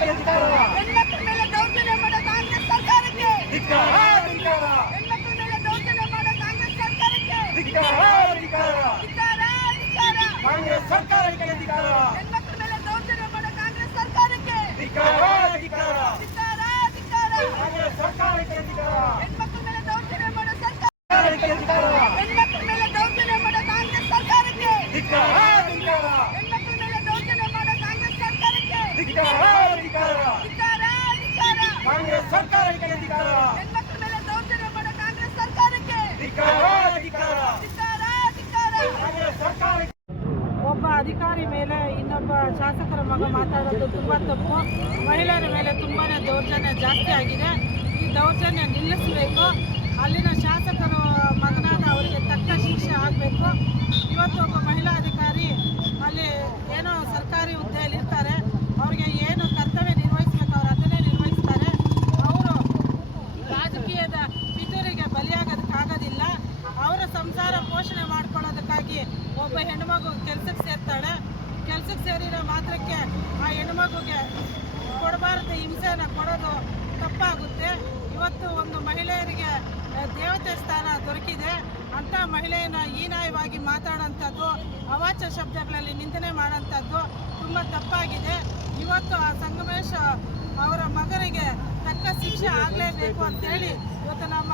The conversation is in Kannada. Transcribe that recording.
ಸರ್ಕಾರಕ್ಕೆ ಅಧಿಕಾರ ಹೆಣ್ಮಕ್ಳ ಮೇಲೆ ದೌರ್ಜನ್ಯ ಮಾಡೋ ಕಾಂಗ್ರೆಸ್ ಸರ್ಕಾರಕ್ಕೆ ಧಿಕ್ಕಾರ ಧಿಕ್ಕಾರ ಹೆಣ್ಮಕ್ಳ ಮೇಲೆ ದೌರ್ಜನ್ಯ ಮಾಡೋ ಕಾಂಗ್ರೆಸ್ ಸರ್ಕಾರಕ್ಕೆ ಧಿಕ್ಕಾರ ಧಿಕ್ಕಾರ ಧಿಕ್ಕಾರ, ಧಿಕ್ಕಾರ. ಕಾಂಗ್ರೆಸ್ ಸರ್ಕಾರಕ್ಕೆ ಅಧಿಕಾರ ಹೆಣ್ಮಕ್ಳ ಮೇಲೆ ದೌರ್ಜನ್ಯ ಮಾಡೋ ಕಾಂಗ್ರೆಸ್ ಸರ್ಕಾರಕ್ಕೆ ಧಿಕ್ಕಾರ ಧಿಕ್ಕಾರ ಧಿಕ್ಕಾರ, ಧಿಕ್ಕಾರ. ಕಾಂಗ್ರೆಸ್ ಸರ್ಕಾರಕ್ಕೆ ಅಧಿಕಾರ ಹೆಣ್ಮಕ್ಳ ಮೇಲೆ ದೌರ್ಜನ್ಯ ಮಾಡೋ ಸರ್ಕಾರ ಸರ್ಕಾರಕ್ಕೆ ಅಧಿಕಾರ ಹೆಣ್ಮಕ್ಳ ಮೇಲೆ ದೌರ್ಜನ್ಯ ಮಾಡೋ ಕಾಂಗ್ರೆಸ್ ಸರ್ಕಾರಕ್ಕೆ ಧಿಕ್ಕಾರ ಧಿಕ್ಕಾರ ಹೆಣ್ಮಕ್ಳ ಮೇಲೆ ದೌರ್ಜನ್ಯ ಮಾಡೋ ಕಾಂಗ್ರೆಸ್ ಸರ್ಕಾರಕ್ಕೆ ಧಿಕ್ಕಾರ ಧಿಕ್ಕಾರ ಧಿಕ್ಕಾರ, ಧಿಕ್ಕಾರ. ಕಾಂಗ್ರೆಸ್ ಸರ್ಕಾರಕ್ಕೆ ಅಧಿಕಾರ ಹೆಣ್ಮಕ್ಳ ಮೇಲೆ ದೌರ್ಜನ್ಯ ಮಾಡೋ ಕಾಂಗ್ರೆಸ್ ಸರ್ಕಾರಕ್ಕೆ ಧಿಕ್ಕಾರ ಧಿಕ್ಕಾರ ಧಿಕ್ಕಾರ, ಧಿಕ್ಕಾರ. ಕಾಂಗ್ರೆಸ್ ಸರ್ಕಾರಕ್ಕೆ ಒಬ್ಬ ಅಧಿಕಾರಿ ಮೇಲೆ ಇನ್ನೊಬ್ಬ ಶಾಸಕರ ಮಗ ಮಾತಾಡೋದು ತುಂಬ ತಪ್ಪು. ಮಹಿಳೆಯರ ಮೇಲೆ ತುಂಬಾ ದೌರ್ಜನ್ಯ ಜಾಸ್ತಿ ಆಗಿದೆ. ಈ ದೌರ್ಜನ್ಯ ನಿಲ್ಲಿಸಬೇಕು. ಅಲ್ಲಿನ ಶಾಸಕರು ಮಗನಾದ ಅವರಿಗೆ ತಕ್ಕ ಶಿಕ್ಷೆ ಆಗಬೇಕು. ಇವತ್ತು ಒಬ್ಬ ಮಹಿಳಾ ಅಧಿಕಾರಿ ಅಲ್ಲಿ ಏನೋ ಸರ್ಕಾರಿ ಹುದ್ದೆಯಲ್ಲಿ ಇರ್ತಾರೆ ಅವರಿಗೆ ಏನು ಕರ್ತವ್ಯ ನಿರ್ವಹಿಸಬೇಕು ಅವ್ರು ಅದನ್ನೇ ನಿರ್ವಹಿಸ್ತಾರೆ. ಅವರು ರಾಜಕೀಯದ ಪಿತೂರಿಗೆ ಬಲಿಯಾಗೋದಕ್ಕಾಗೋದಿಲ್ಲ. ಅವರ ಸಂಸಾರ ಪೋಷಣೆ ಮಾಡ್ಕೊಳ್ಳೋದಕ್ಕಾಗಿ ಒಬ್ಬ ಹೆಣ್ಮಗು ಕೆಲ್ಸಕ್ಕೆ ಸೇರ್ತಾಳೆ. ಕೆಲ್ಸಕ್ಕೆ ಸೇರಿರೋ ಮಾತ್ರಕ್ಕೆ ಆ ಹೆಣ್ಮಗುಗೆ ಕೊಡಬಾರದು, ಹಿಂಸೆನ ಕೊಡೋದು ತಪ್ಪಾಗುತ್ತೆ. ಇವತ್ತು ಒಂದು ಮಹಿಳೆಯರಿಗೆ ದೇವತೆ ಸ್ಥಾನ ದೊರಕಿದೆ. ಅಂಥ ಮಹಿಳೆಯನ್ನ ಹೀನಾಯವಾಗಿ ಮಾತಾಡೋಂಥದ್ದು, ಅವಾಚ್ಯ ಶಬ್ದಗಳಲ್ಲಿ ನಿಂದನೆ ಮಾಡೋಂಥದ್ದು ತುಂಬ ತಪ್ಪಾಗಿದೆ. ಇವತ್ತು ಆ ಸಂಗಮೇಶ್ ಅವರ ಮಗನಿಗೆ ತಕ್ಕ ಶಿಕ್ಷೆ ಆಗಲೇಬೇಕು ಅಂತೇಳಿ ಇವತ್ತು ನಮ್ಮ